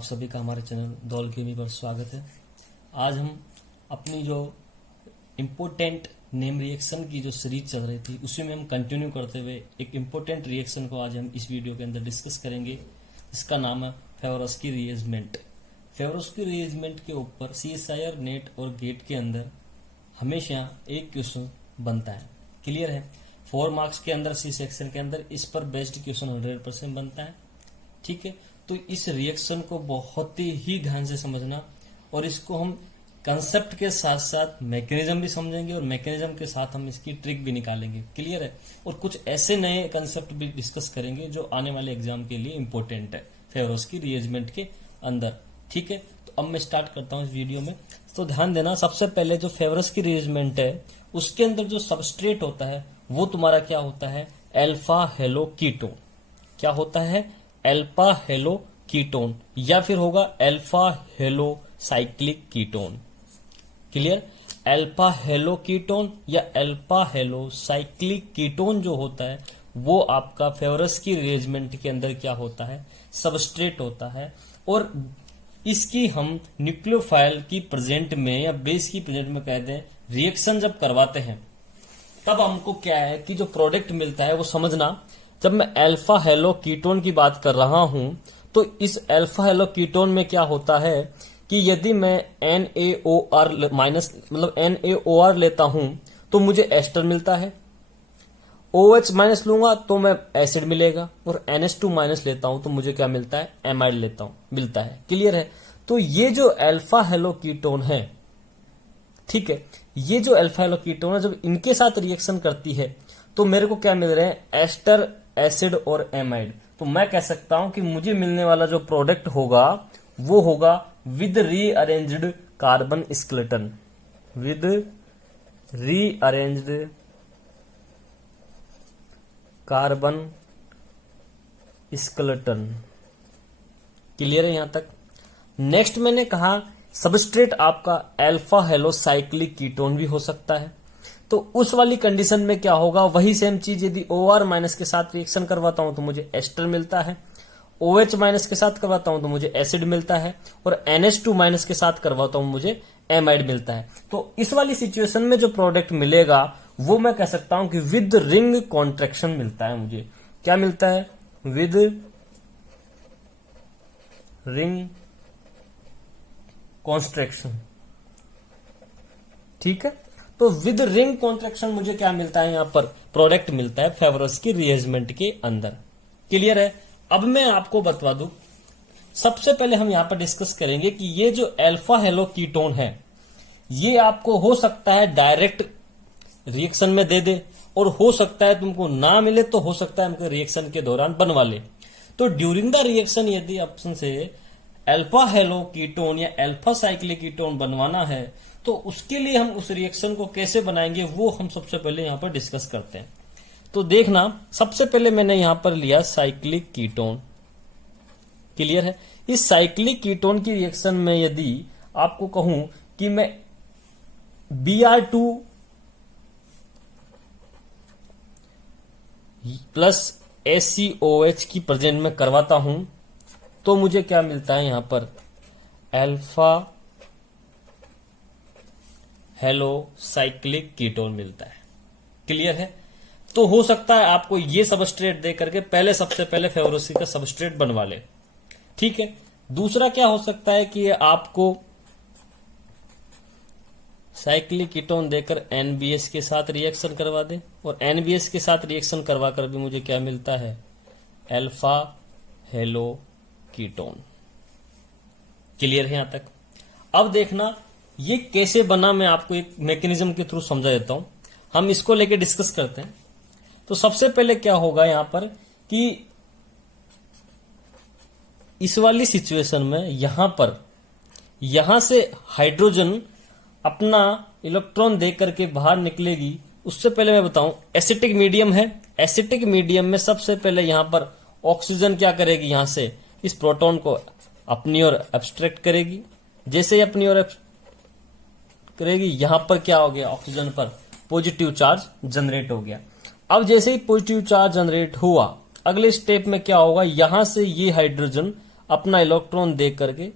आप सभी का हमारे चैनल दौल केमी पर स्वागत है। आज हम अपनी जो इम्पोर्टेंट नेम रिएक्शन की जो सीरीज चल रही थी उसी में हम कंटिन्यू करते हुए एक इम्पोर्टेंट रिएक्शन को आज हम इस वीडियो के अंदर डिस्कस करेंगे। इसका नाम है फेवरोस्की रीअरेंजमेंट। फेवरोस्की रीअरेंजमेंट के ऊपर CSIR, नेट और गेट के अंदर हमेशा एक क्वेश्चन बनता है। क्लियर है? 4 मार्क्स के अंदर सी सेक्शन के अंदर इस पर बेस्ड क्वेश्चन 100% बनता है। ठीक है, तो इस रिएक्शन को बहुत ही ध्यान से समझना और इसको हम कंसेप्ट के साथ साथ मैकेनिज्म भी समझेंगे और मैकेनिज्म के साथ हम इसकी ट्रिक भी निकालेंगे। क्लियर है? और कुछ ऐसे नए कंसेप्ट भी डिस्कस करेंगे जो आने वाले एग्जाम के लिए इंपॉर्टेंट है फेवरोस्की रीअरेंजमेंट के अंदर। ठीक है, तो अब मैं स्टार्ट करता हूं इस वीडियो में। तो ध्यान देना, सबसे पहले जो फेवरोस्की रीअरेंजमेंट है उसके अंदर जो सबस्ट्रेट होता है वो तुम्हारा क्या होता है? Alpha halo ketone. क्या होता है? अल्फा हेलो कीटोन या फिर होगा alpha halo cyclic ketone. Clear? Alpha halo ketone या अल्फा हेलो साइक्लिक कीटोन जो होता है वो आपका फेवरोस्की रीअरेंजमेंट के अंदर क्या होता है? सबस्ट्रेट होता है। और इसकी हम न्यूक्लियोफाइल की प्रेजेंट में या बेस की प्रेजेंट में कहते हैं रिएक्शन जब करवाते हैं तब हमको क्या है कि जो प्रोडक्ट मिलता है वो समझना। जब मैं अल्फा हेलो कीटोन की बात कर रहा हूं तो इस अल्फा हेलो कीटोन में क्या होता है कि यदि मैं NaOR माइनस मतलब NaOR लेता हूं तो मुझे एस्टर मिलता है। OH माइनस लूंगा तो मैं एसिड मिलेगा और NH2 माइनस लेता हूं तो मुझे क्या मिलता है? एमाइड मिलता है। क्लियर है? तो ये जो अल्फा हेलो कीटोन है, ठीक है, ये जो अल्फा हेलो कीटोन है जब इनके साथ रिएक्शन करती है तो मेरे को क्या मिल रहे हैं? एस्टर, एसिड और एमाइड। तो मैं कह सकता हूं कि मुझे मिलने वाला जो प्रोडक्ट होगा वो होगा with rearranged carbon skeleton. With rearranged carbon skeleton. Clear है यहां तक? नेक्स्ट मैंने कहा सबस्ट्रेट आपका अल्फा हेलो साइक्लिक कीटोन भी हो सकता है। तो उस वाली कंडीशन में क्या होगा? वही सेम चीज, यदि OR माइनस के साथ रिएक्शन करवाता हूं तो मुझे एस्टर मिलता है, OH माइनस के साथ करवाता हूं तो मुझे एसिड मिलता है और NH2 माइनस के साथ करवाता हूं मुझे एमाइड मिलता है। तो इस वाली सिचुएशन में जो प्रोडक्ट मिलेगा वो मैं कह सकता हूं कि विद रिंग कॉन्ट्रैक्शन मिलता है। मुझे क्या मिलता है? With ring contraction. ठीक है, तो विद रिंग कॉन्ट्रैक्शन मुझे क्या मिलता है? यहां पर प्रोडक्ट मिलता है फेवरोस्की रीअरेंजमेंट के अंदर। क्लियर है? अब मैं आपको बता दूं, सबसे पहले हम यहां पर डिस्कस करेंगे कि ये जो अल्फा हेलो कीटोन है ये आपको हो सकता है डायरेक्ट रिएक्शन में दे दे और हो सकता है तुमको ना मिले तो हो सकता है हमको रिएक्शन के दौरान बनवा ले। तो ड्यूरिंग द रिएक्शन यदि ऑप्शन से अल्फा हेलो कीटोन या अल्फा साइक्लिक कीटोन बनवाना है तो उसके लिए हम उस रिएक्शन को कैसे बनाएंगे वो हम सबसे पहले यहां पर डिस्कस करते हैं। तो देखना, सबसे पहले मैंने यहां पर लिया साइक्लिक कीटोन। क्लियर है? इस साइक्लिक कीटोन की रिएक्शन में यदि आपको कहूं कि मैं Br2 प्लस ACOH की प्रेजेंट में करवाता हूं तो मुझे क्या मिलता है? यहां पर अल्फा हेलो साइक्लिक कीटोन मिलता है। क्लियर है? तो हो सकता है आपको ये सबस्ट्रेट दे करके सबसे पहले फेवरोस्की का सबस्ट्रेट बनवा ले। ठीक है, दूसरा क्या हो सकता है कि आपको साइक्लिक कीटोन देकर NBS के साथ रिएक्शन करवा दे और NBS के साथ रिएक्शन करवा कर भी मुझे क्या मिलता है? Alpha halo ketone. क्लियर है यहां तक? अब देखना ये कैसे बना, मैं आपको एक मैकेनिज्म के थ्रू समझा देता हूं। हम इसको लेके डिस्कस करते हैं। तो सबसे पहले क्या होगा यहां पर कि इस वाली सिचुएशन में यहां से हाइड्रोजन अपना इलेक्ट्रॉन दे करके बाहर निकलेगी। उससे पहले मैं बताऊं एसिटिक मीडियम है। एसिटिक मीडियम में सबसे पहले यहां पर ऑक्सीजन क्या करेगी? यहां से इस प्रोटॉन को अपनी ओर एब्स्ट्रैक्ट करेगी। जैसे ही अपनी ओर करेगी यहां पर क्या हो गया? ऑक्सीजन पर पॉजिटिव चार्ज जनरेट हो गया। अब जैसे ही पॉजिटिव चार्ज जनरेट हुआ अगले स्टेप में क्या होगा? यहां से ये हाइड्रोजन अपना इलेक्ट्रॉन दे करके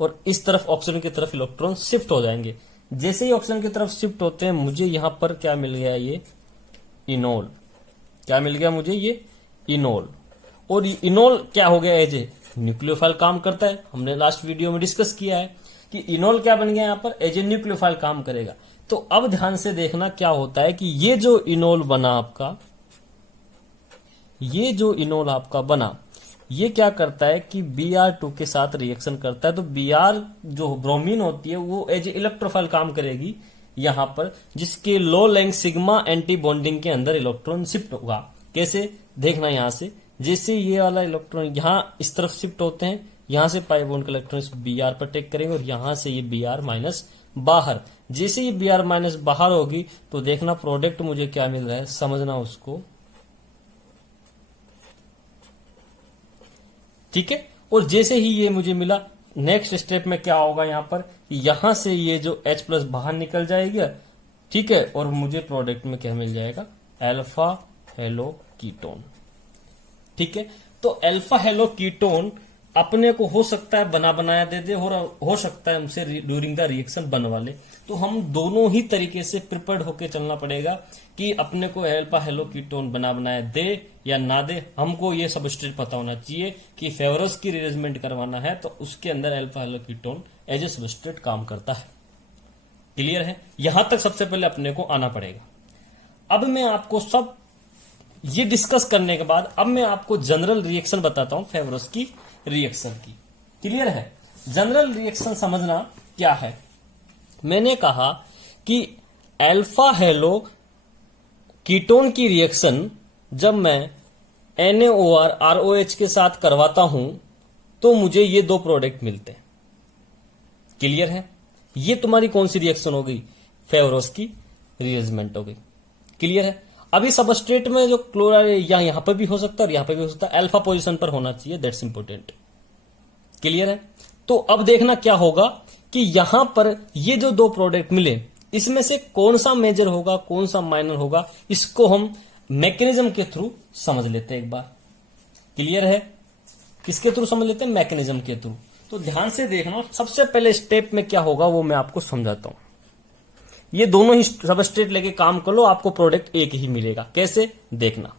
और इस तरफ ऑक्सीजन की तरफ इलेक्ट्रॉन शिफ्ट हो जाएंगे। जैसे ही ऑक्सीजन की तरफ शिफ्ट होते हैं मुझे यहां पर क्या मिल गया, ये इनोल। क्या मिल गया मुझे, ये इनोल। और इनोल क्या हो गया, एज ए न्यूक्लियोफाइल काम करता है। हमने लास्ट वीडियो में डिस्कस किया है कि इनोल क्या बन गया, यहां पर एज ए न्यूक्लियोफाइल काम करेगा। तो अब ध्यान से देखना क्या होता है कि ये जो इनोल बना आपका, ये जो इनोल आपका बना, ये क्या करता है कि Br2 के साथ रिएक्शन करता है। तो Br जो ब्रोमीन होती है वो एज ए इलेक्ट्रोफाइल काम करेगी यहां पर, जिसके लो लेंथ सिग्मा एंटी बॉन्डिंग के अंदर इलेक्ट्रॉन शिफ्ट होगा। कैसे देखना, यहां से जैसे ये वाला इलेक्ट्रॉन यहां इस तरफ शिफ्ट होते हैं, यहां से पाई बॉन्ड के इलेक्ट्रॉन Br पर टेक करेंगे और यहां से ये Br माइनस बाहर। जैसे ये Br माइनस बाहर होगी तो देखना प्रोडक्ट मुझे क्या मिल रहा है, समझना उसको, ठीक है। और जैसे ही ये मुझे मिला, नेक्स्ट स्टेप में क्या होगा, यहां पर यहां से ये जो H प्लस बाहर निकल जाएगी, ठीक है। और मुझे प्रोडक्ट में क्या मिल जाएगा, अल्फा हेलो कीटोन, ठीक है। तो अल्फा हेलो कीटोन अपने को हो सकता है बना बनाया दे दे और हो सकता है हमसे ड्यूरिंग द रिएक्शन बनवा ले। तो हम दोनों ही तरीके से प्रिपेयर्ड होकर चलना पड़ेगा कि अपने को अल्फा हेलो कीटोन बना बनाया दे या ना दे। हमको ये सबस्ट्रेट पता होना चाहिए कि फेवरस की रिअरेंजमेंट करवाना है तो उसके अंदर alpha halo ketone as a substrate काम करता है। क्लियर है, यहां तक सबसे पहले अपने को आना पड़ेगा। अब मैं आपको सब ये डिस्कस करने के बाद अब मैं आपको जनरल रिएक्शन बताता हूं फेवरस की रिएक्शन की। क्लियर है, जनरल रिएक्शन समझना क्या है। मैंने कहा कि अल्फा हेलो कीटोन की रिएक्शन जब मैं NaOR ROH के साथ करवाता हूं तो मुझे ये दो प्रोडक्ट मिलते हैं। क्लियर है, ये तुम्हारी कौन सी रिएक्शन हो गई, फेवरस की रिअरेंजमेंट हो गई। क्लियर है, अभी सबस्ट्रेट में जो क्लोराइड यहां पर भी हो सकता है और यहां पर भी हो सकता है, अल्फा पोजीशन पर होना चाहिए, दैट्स इंपोर्टेंट। क्लियर है, तो अब देखना क्या होगा कि यहां पर ये जो दो प्रोडक्ट मिले इसमें से कौन सा मेजर होगा कौन सा माइनर होगा, इसको हम मैकेनिज्म के थ्रू समझ लेते हैं एक बार। क्लियर है, किसके थ्रू समझ लेते हैं, मैकेनिज्म के थ्रू। तो ध्यान से देखना, सबसे पहले स्टेप में क्या होगा वो मैं आपको समझाता हूं। ये दोनों ही सबस्ट्रेट लेके काम कर लो, आपको प्रोडक्ट एक ही मिलेगा। कैसे देखना,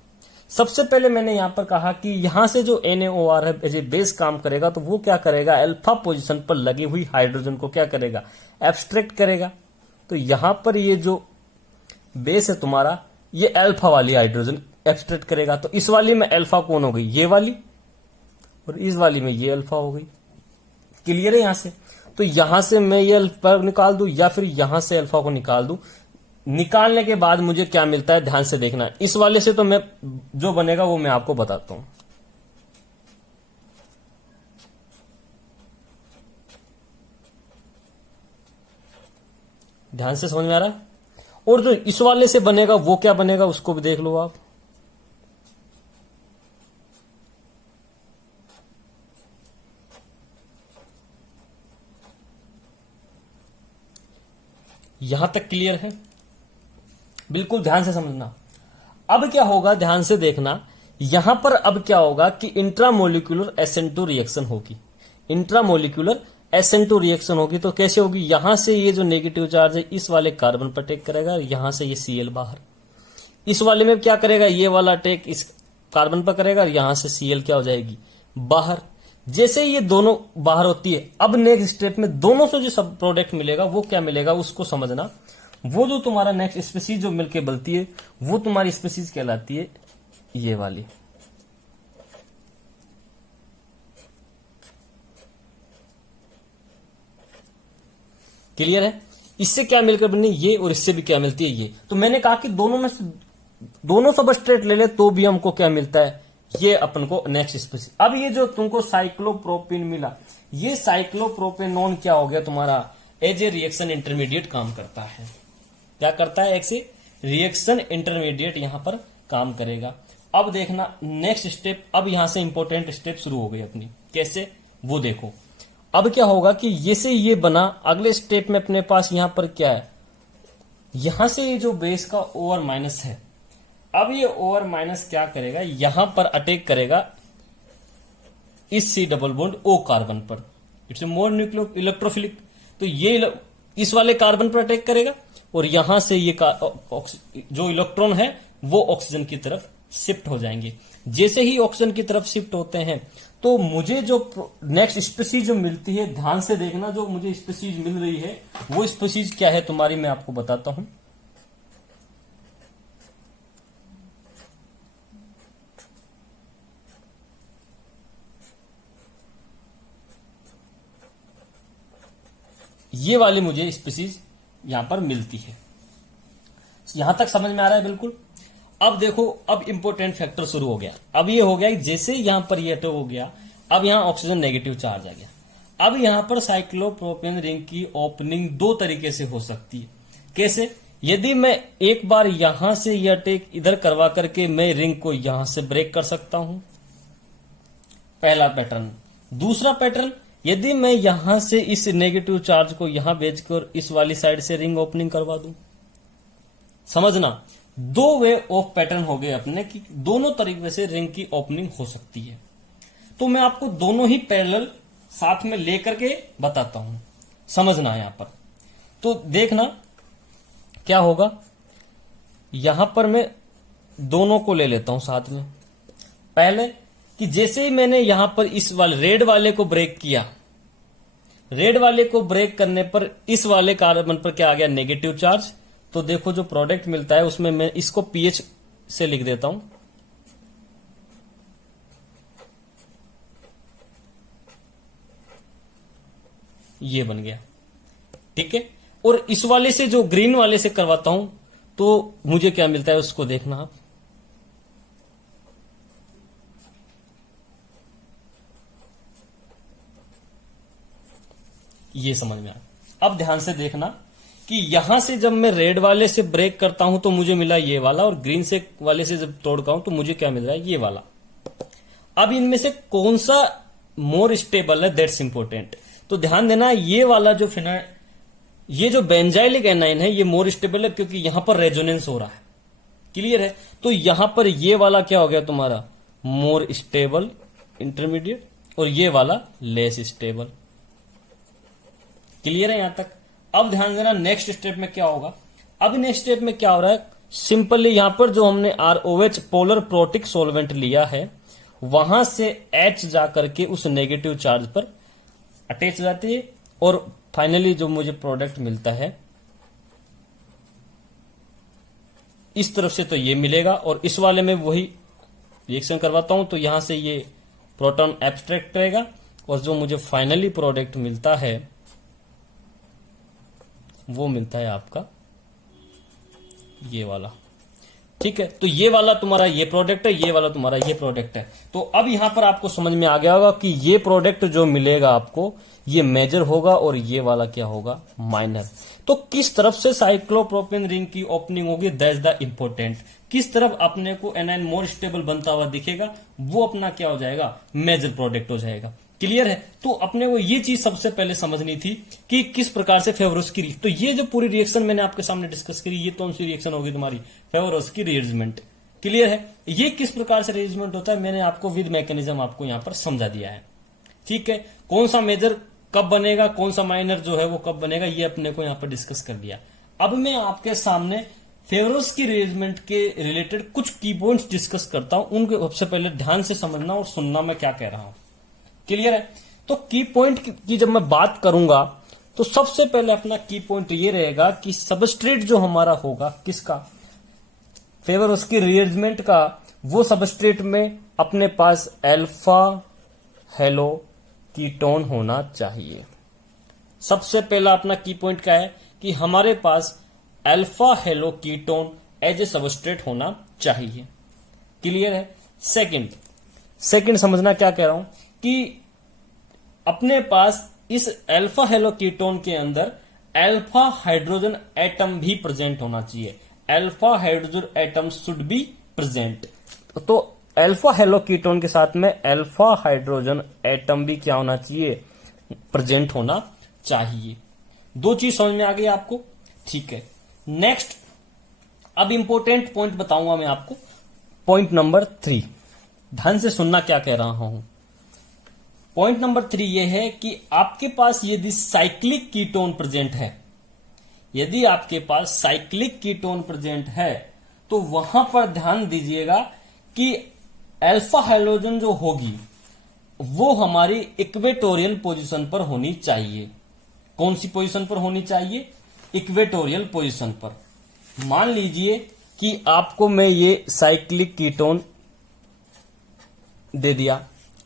सबसे पहले मैंने यहां पर कहा कि यहां से जो NaOR है एज ए बेस काम करेगा तो वो क्या करेगा, अल्फा पोजीशन पर लगी हुई हाइड्रोजन को क्या करेगा, एब्स्ट्रैक्ट करेगा। तो यहां पर ये जो बेस है तुम्हारा, ये अल्फा वाली हाइड्रोजन एब्स्ट्रैक्ट करेगा। तो इस वाली में अल्फा कौन हो गई, ये वाली, और इस वाली में ये अल्फा हो गई। क्लियर है, यहां से तो यहां से मैं ये अल्फा निकाल दूं या फिर यहां से अल्फा को निकाल दूं। निकालने के बाद मुझे क्या मिलता है, ध्यान से देखना। इस वाले से तो मैं जो बनेगा वो मैं आपको बताता हूं। ध्यान से समझ में आ रहा है, और जो इस वाले से बनेगा वो क्या बनेगा उसको भी देख लो आप। यहां तक क्लियर है, बिल्कुल ध्यान से समझना। अब क्या होगा, ध्यान से देखना, यहां पर अब क्या होगा कि इंट्रामोलिकुलर SN2 रिएक्शन होगी। इंट्रामोलिकुलर SN2 रिएक्शन होगी तो कैसे होगी, यहां से ये जो नेगेटिव चार्ज है इस वाले कार्बन पर टेक करेगा, यहां से ये Cl बाहर। इस वाले में क्या करेगा, ये वाला टेक इस कार्बन पर करेगा, यहां से Cl क्या हो जाएगी, बाहर। जैसे ये दोनों बाहर होती है, अब नेक्स्ट स्टेप में दोनों से जो सब प्रोडक्ट मिलेगा वो क्या मिलेगा उसको समझना। वो जो तुम्हारा नेक्स्ट स्पीसीज जो मिलके बनती है वो तुम्हारी स्पीसीज कहलाती है ये वाली। क्लियर है, इससे क्या मिलकर बनी ये, और इससे भी क्या मिलती है ये। तो मैंने कहा कि दोनों में से दोनों सबस्ट्रेट ले ले तो भी हमको क्या मिलता है, ये अपन को नेक्स्ट स्पीसीज। अब ये जो तुमको साइक्लोप्रोपेन मिला, ये साइक्लोप्रोपेनॉन क्या हो गया तुम्हारा, एज ए रिएक्शन इंटरमीडिएट काम करता है। क्या करता है, एक रिएक्शन इंटरमीडिएट यहां पर काम करेगा। अब देखना नेक्स्ट स्टेप, अब यहां से इंपॉर्टेंट स्टेप शुरू हो गई अपनी। कैसे वो देखो, अब क्या होगा कि ये से ये बना, अगले स्टेप में अपने पास यहां पर क्या है, यहां से ये जो बेस का OR माइनस है, अब ये OR माइनस क्या करेगा, यहां पर अटैक करेगा इस C double bond O carbon पर, it's a more nucleo electrophilic. तो ये इस वाले कार्बन पर अटैक करेगा और यहां से ये जो इलेक्ट्रॉन है वो ऑक्सीजन की तरफ शिफ्ट हो जाएंगे। जैसे ही ऑक्सीजन की तरफ शिफ्ट होते हैं तो मुझे जो नेक्स्ट स्पीसीज जो मिलती है, ध्यान से देखना, जो मुझे स्पीसीज मिल रही है वो स्पीसीज क्या है तुम्हारी, मैं आपको बताता हूं। ये वाली मुझे स्पीसीज यहां पर मिलती है। यहां तक समझ में आ रहा है बिल्कुल। अब देखो, अब इंपॉर्टेंट फैक्टर शुरू हो गया। अब ये हो गया कि जैसे यहां पर ये हो गया, अब यहां ऑक्सीजन नेगेटिव चार्ज आ गया। अब यहां पर साइक्लोप्रोपेन रिंग की ओपनिंग दो तरीके से हो सकती है। कैसे? यदि मैं एक बार यहां से ये अटैक इधर करवा करके मैं रिंग को यहां से ब्रेक कर सकता हूं, पहला पैटर्न। दूसरा पैटर्न, यदि मैं यहां से इस नेगेटिव चार्ज को यहां भेजकर इस वाली साइड से रिंग ओपनिंग करवा दूं। समझना, दो वे ऑफ पैटर्न हो गए अपने कि दोनों तरीके से रिंग की ओपनिंग हो सकती है। तो मैं आपको दोनों ही पैरेलल साथ में लेकर के बताता हूं, समझना यहां पर। तो देखना क्या होगा, यहां पर मैं दोनों को ले लेता हूं साथ में। पहले कि जैसे ही मैंने यहां पर इस वाले रेड वाले को ब्रेक किया, रेड वाले को ब्रेक करने पर इस वाले कार्बन पर क्या आ गया, नेगेटिव चार्ज। तो देखो जो प्रोडक्ट मिलता है उसमें मैं इसको पीएच से लिख देता हूं, ये बन गया, ठीक है। और इस वाले से जो ग्रीन वाले से करवाता हूं तो मुझे क्या मिलता है उसको देखना आप। ये समझ में आया। अब ध्यान से देखना कि यहां से जब मैं रेड वाले से ब्रेक करता हूं तो मुझे मिला ये वाला, और ग्रीन से वाले से जब तोड़ता हूं तो मुझे क्या मिल रहा है, ये वाला। अब इनमें से कौन सा मोर स्टेबल है, दैट्स इंपॉर्टेंट। तो ध्यान देना, ये वाला जो ये जो बेंजाइलिक एनाइन है ये मोर स्टेबल है क्योंकि यहां पर रेजोनेंस हो रहा है। क्लियर है? तो यहां पर ये वाला क्या हो गया तुम्हारा, मोर स्टेबल इंटरमीडिएट, और ये वाला लेस स्टेबल। क्लियर है यहां तक? अब ध्यान देना नेक्स्ट स्टेप में क्या होगा। अब नेक्स्ट स्टेप में क्या हो रहा है, सिंपली यहां पर जो हमने ROH पोलर प्रोटिक सोलवेंट लिया है वहां से H जाकर के उस नेगेटिव चार्ज पर अटैच हो जाती है, और फाइनली जो मुझे प्रोडक्ट मिलता है इस तरफ से तो ये मिलेगा, और इस वाले में वही रिएक्शन करवाता हूं तो यहां से ये प्रोटॉन एब्स्ट्रैक्ट रहेगा, और जो मुझे फाइनली प्रोडक्ट मिलता है वो मिलता है आपका ये वाला। ठीक है, तो ये वाला तुम्हारा ये प्रोडक्ट है, ये वाला तुम्हारा ये प्रोडक्ट है। तो अब यहां पर आपको समझ में आ गया होगा कि ये प्रोडक्ट जो मिलेगा आपको ये मेजर होगा और ये वाला क्या होगा, माइनर। तो किस तरफ से साइक्लोप्रोपेन रिंग की ओपनिंग होगी, दैट्स द इंपॉर्टेंट। किस तरफ अपने को एनाइन मोर स्टेबल बनता हुआ दिखेगा वो अपना क्या हो जाएगा, मेजर प्रोडक्ट हो जाएगा। क्लियर है? तो अपने को ये चीज सबसे पहले समझनी थी कि किस प्रकार से फेवरोस की, तो ये जो पूरी रिएक्शन मैंने आपके सामने डिस्कस करी, ये कौन सी रिएक्शन होगी तुम्हारी, फेवरोस की रीअरेंजमेंट। क्लियर है? ये किस प्रकार से रीअरेंजमेंट होता है मैंने आपको विद मैकेनिज्म आपको यहां पर समझा दिया है। ठीक है, कौन सा मेजर कब बनेगा, कौन सा माइनर जो है वो कब बनेगा, ये अपने को यहां पर डिस्कस कर दिया। अब मैं आपके सामने फेवरोस की रीअरेंजमेंट के रिलेटेड कुछ की पॉइंट्स डिस्कस करता हूं, उनके सबसे पहले ध्यान से समझना और सुनना मैं क्या कह रहा हूं। क्लियर है? तो की पॉइंट की जब मैं बात करूंगा तो सबसे पहले अपना की पॉइंट ये रहेगा कि सबस्ट्रेट जो हमारा होगा किसका, फेवरोस की रीअरेंजमेंट का, वो सबस्ट्रेट में अपने पास अल्फा हेलो कीटोन होना चाहिए। सबसे पहला अपना की पॉइंट क्या है कि हमारे पास alpha halo ketone as a substrate होना चाहिए। क्लियर है? सेकंड समझना क्या कह रहा हूं कि अपने पास इस अल्फा हेलो कीटोन के अंदर अल्फा हाइड्रोजन एटम भी प्रेजेंट होना चाहिए। Alpha hydrogen atom should be present. तो अल्फा हेलो कीटोन के साथ में अल्फा हाइड्रोजन एटम भी क्या होना चाहिए, प्रेजेंट होना चाहिए। दो चीज समझ में आ गई आपको? ठीक है, नेक्स्ट अब इंपॉर्टेंट पॉइंट बताऊंगा मैं आपको, पॉइंट नंबर 3। ध्यान से सुनना क्या कह रहा हूं। पॉइंट नंबर 3 ये है कि आपके पास यदि साइक्लिक कीटोन प्रेजेंट है, यदि आपके पास साइक्लिक कीटोन प्रेजेंट है तो वहां पर ध्यान दीजिएगा कि अल्फा हाइड्रोजन जो होगी वो हमारी इक्वेटोरियल पोजीशन पर होनी चाहिए। कौन सी पोजीशन पर होनी चाहिए? इक्वेटोरियल पोजीशन पर। मान लीजिए कि आपको मैं ये साइक्लिक कीटोन दे दिया,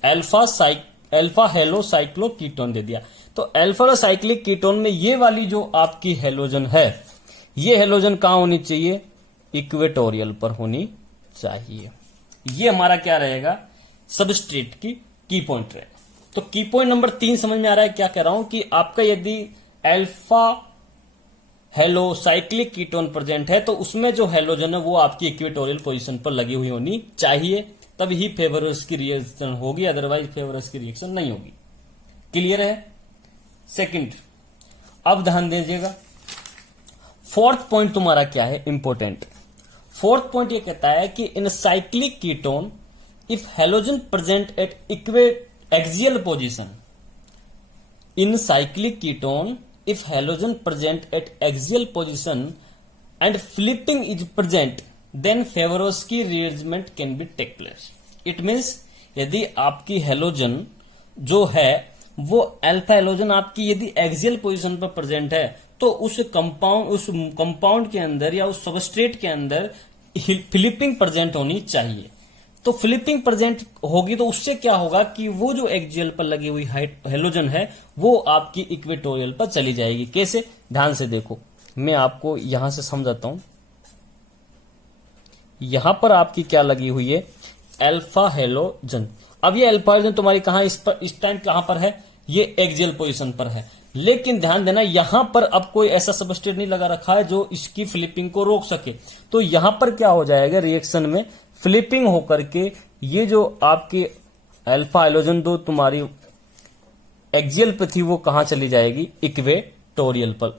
अल्फा हेलो साइक्लो कीटोन दे दिया, तो अल्फा साइक्लिक कीटोन में ये वाली जो आपकी हेलोजन है, ये हेलोजन कहां होनी चाहिए? इक्वेटोरियल पर होनी चाहिए। ये हमारा क्या रहेगा? सबस्ट्रेट की पॉइंट रहेगा। तो की पॉइंट नंबर 3 समझ में आ रहा है क्या कह रहा हूं कि आपका यदि alpha halo cyclic ketone present है तो उसमें जो हेलोजन है वो आपकी इक्वेटोरियल पोजीशन पर लगी हुई होनी चाहिए, तभी फेवरस की रिएक्शन होगी, अदरवाइज फेवरस की रिएक्शन नहीं होगी। क्लियर है? सेकंड, अब ध्यान दीजिएगा, फोर्थ पॉइंट तुम्हारा क्या है? इंपॉर्टेंट। फोर्थ पॉइंट ये कहता है कि in cyclic ketone if halogen present at axial position, in cyclic ketone if halogen present at axial position and flipping is present then Feverovsky rearrangement can be take place. It means यदि आपकी halogen जो है वो alpha halogen आपकी यदि axial position पर present है तो उस कंपाउंड के अंदर या उस सबस्ट्रेट के अंदर फ्लिपिंग प्रेजेंट होनी चाहिए। तो फ्लिपिंग प्रेजेंट होगी तो उससे क्या होगा कि वो जो एक्सियल पर लगी हुई हेलोजन है वो आपकी इक्वेटोरियल पर चली जाएगी। कैसे? ध्यान से देखो, मैं आपको यहां से समझाता हूं। यहां पर आपकी क्या लगी हुई है? Alpha halogen. अब ये अल्फा हेलोजन तुम्हारी कहां इस टाइम कहां पर है? ये एक्सियल पोजीशन पर है, लेकिन ध्यान देना यहां पर अब कोई ऐसा सबस्ट्रेट नहीं लगा रखा है जो इसकी फ्लिपिंग को रोक सके। तो यहां पर क्या हो जाएगा? रिएक्शन में फ्लिपिंग होकर के ये जो आपकी अल्फा हाइड्रोजन दो तुम्हारी एक्सियल पे थी वो कहां चली जाएगी? इक्वेटोरियल पर।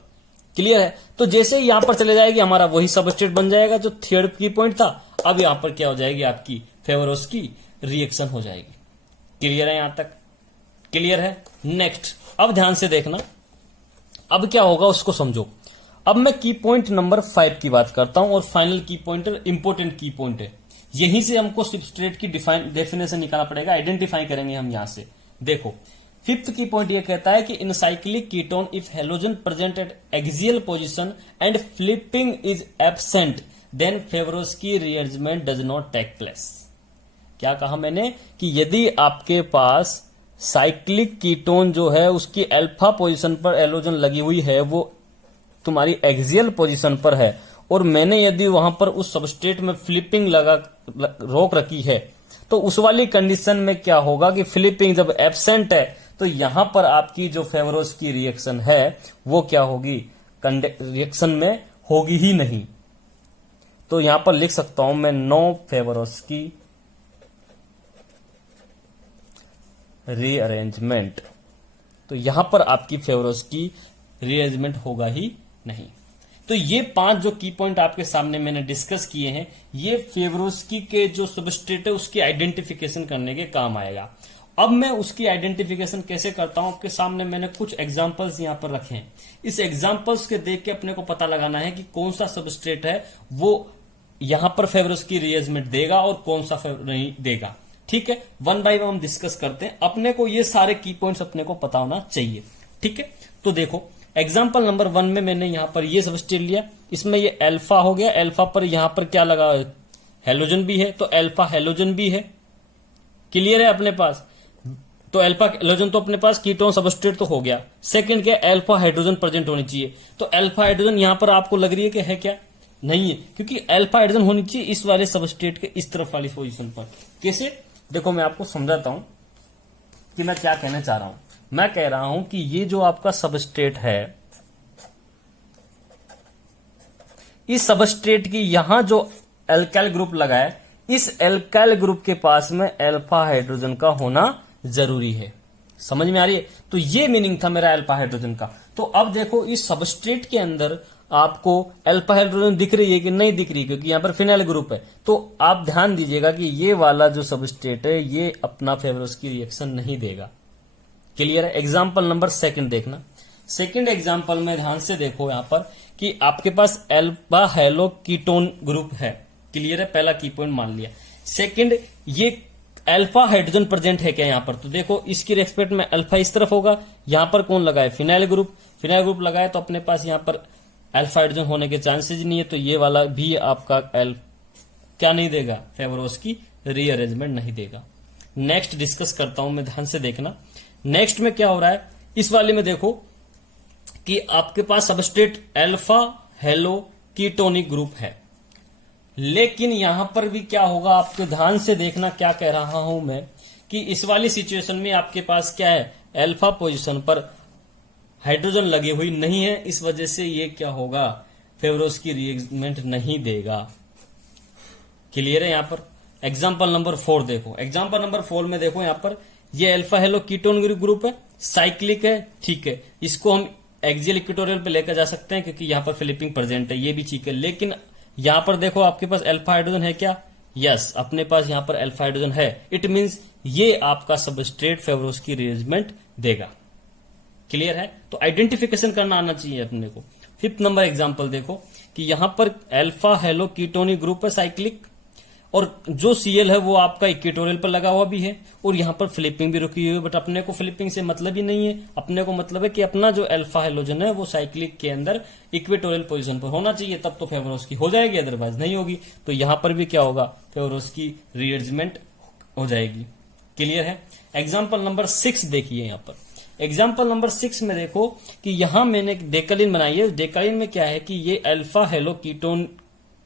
क्लियर है? तो जैसे ही यहां पर चले जाएगी हमारा वही सबस्ट्रेट बन जाएगा जो थर्ड की पॉइंट था। अब यहां पर क्या हो जाएगी? आपकी फेवरोस्की रिएक्शन हो जाएगी। क्लियर है? यहां तक क्लियर है? नेक्स्ट, अब ध्यान से देखना, अब क्या होगा उसको समझो। अब मैं की पॉइंट नंबर 5 की बात करता हूं और फाइनल की पॉइंट इंपोर्टेंट की पॉइंट है। यहीं से हमको सबस्ट्रेट की डेफिनेशन निकालना पड़ेगा, आइडेंटिफाई करेंगे हम यहां से। देखो, फिफ्थ की पॉइंट ये कहता है कि in cyclic ketone if halogen present at axial position and flipping is absent then Favorskii rearrangement does not take place. क्या कहा मैंने? कि यदि आपके पास साइक्लिक कीटोन जो है उसकी अल्फा पोजीशन पर हेलोजन लगी हुई है, वो तुम्हारी एक्सियल पोजीशन पर है, और मैंने यदि वहां पर उस सबस्ट्रेट में फ्लिपिंग रोक रखी है, तो उस वाली कंडीशन में क्या होगा कि फ्लिपिंग जब एब्सेंट है तो यहां पर आपकी जो फेवरोस्की रिएक्शन है वो क्या होगी? रिएक्शन में होगी ही नहीं। तो यहां पर लिख सकता हूं मैं नो फेवरोस्की रीअरेंजमेंट। तो यहां पर आपकी फेवरोस्की रीअरेंजमेंट होगा ही नहीं। तो ये 5 जो की पॉइंट आपके सामने मैंने डिस्कस किए हैं, ये फेवरोस्की के जो सबस्ट्रेट है उसकी आइडेंटिफिकेशन करने के काम आएगा। अब मैं उसकी आइडेंटिफिकेशन कैसे करता हूं? आपके सामने मैंने कुछ एग्जांपल्स यहां पर रखे हैं। इस एग्जांपल्स के देख के अपने को पता लगाना है कि कौन सा सबस्ट्रेट है वो यहां पर फेवरोस्की रीअरेंजमेंट देगा और कौन सा नहीं देगा। ठीक है, वन बाय वन हम डिस्कस करते हैं। अपने को ये सारे की पॉइंट्स अपने को पता होना चाहिए। ठीक है, तो देखो एग्जाम्पल नंबर 1 में मैंने यहां पर ये सबस्ट्रेट लिया, इसमें ये अल्फा हो गया, अल्फा पर यहां पर क्या लगा? हेलोजन भी है, तो अल्फा हेलोजन भी है। क्लियर है अपने पास? तो अल्फा हेलोजन तो अपने पास कीटोन सबस्ट्रेट तो हो गया। सेकंड क्या? अल्फा हाइड्रोजन प्रेजेंट होनी चाहिए। तो अल्फा हाइड्रोजन यहां पर आपको लग रही है कि है क्या? नहीं है, क्योंकि अल्फा हाइड्रोजन होनी चाहिए इस वाले सबस्ट्रेट के इस तरफ वाली पोजीशन पर। कैसे? देखो मैं आपको समझाता हूं कि मैं क्या कहना चाह रहा हूं। मैं कह रहा हूं कि ये जो आपका सबस्ट्रेट है, इस सबस्ट्रेट की यहां जो एल्काइल ग्रुप लगा है, इस एल्काइल ग्रुप के पास में अल्फा हाइड्रोजन का होना जरूरी है। समझ में आ रही है? तो ये मीनिंग था मेरा अल्फा हाइड्रोजन का। तो अब देखो इस सबस्ट्रेट के अंदर आपको अल्फा हाइड्रोजन दिख रही है कि नहीं दिख रही? क्योंकि यहां पर फिनाइल ग्रुप है। तो आप ध्यान दीजिएगा कि ये वाला जो सबस्ट्रेट है ये अपना फेवरोस्की रिएक्शन नहीं देगा। क्लियर है। एग्जाम्पल नंबर सेकंड देखना। सेकंड एग्जाम्पल में ध्यान से देखो यहां पर कि आपके पास अल्फा हेलो कीटोन ग्रुप है। क्लियर है, पहला की पॉइंट मान लिया। सेकंड, ये अल्फा हाइड्रोजन प्रेजेंट है क्या यहां पर, तो देखो इसकी रेस्पेक्ट में अल्फा इस तरफ होगा, यहां पर कौन लगा है, फिनाइल ग्रुप। फिनाइल ग्रुप लगाए तो अपने पास यहां पर अल्फा हाइड्रोजन होने के चांसेस नहीं है, तो ये वाला भी आपका क्या नहीं देगा, फेवरोस की रीअरेंजमेंट नहीं देगा। नेक्स्ट डिस्कस करता हूं मैं, ध्यान से देखना। नेक्स्ट में क्या हो रहा है, इस वाले में देखो कि आपके पास substrate alpha halo ketonic group है, लेकिन यहां पर भी क्या होगा, आपको ध्यान से देखना क्या कह रहा हूं मैं, कि इस वाली सिचुएशन में आपके पास क्या है, अल्फा पोजीशन पर हाइड्रोजन लगे हुई नहीं है, इस वजह से ये क्या होगा, फेवरोस की रीअरेंजमेंट नहीं देगा। क्लियर है। यहां पर एग्जाम्पल नंबर 4 देखो। एग्जाम्पल नंबर 4 में देखो यहां पर ये अल्फा हेलो कीटोन ग्रुप है, साइक्लिक है, ठीक है, इसको हम एक्सियल इक्वेटोरियल पे लेकर जा सकते हैं क्योंकि यहां पर फिलिपिंग प्रेजेंट है, ये भी ठीक है। लेकिन यहां पर देखो आपके पास अल्फा हाइड्रोजन है क्या, यस, अपने पास यहां पर अल्फा हाइड्रोजन है। इट मींस ये आपका सबस्ट्रेट फेवरोस की रीअरेंजमेंट देगा। क्लियर है, तो आइडेंटिफिकेशन करना आना चाहिए अपने को। 5th नंबर एग्जांपल देखो कि यहां पर अल्फा हेलो कीटोनिक ग्रुप है साइक्लिक, और जो सीएल है वो आपका इक्वेटोरियल पर लगा हुआ भी है, और यहां पर फ्लिपिंग भी रुकी हुई है, बट अपने को फ्लिपिंग से मतलब ही नहीं है। अपने को मतलब है कि अपना जो अल्फा हेलोजन है वो साइक्लिक के अंदर इक्वेटोरियल पोजीशन पर होना चाहिए, तब तो फेवरोस की हो जाएगी, अदरवाइज नहीं होगी। तो यहां पर भी क्या होगा, फेवरोस की रीअरेंजमेंट हो जाएगी। क्लियर है। एग्जाम्पल नंबर 6 देखिए यहां पर। एग्जाम्पल नंबर 6 में देखो कि यहां मैंने डेकालिन बनाई है। डेकालिन में क्या है कि ये अल्फा हेलो कीटोन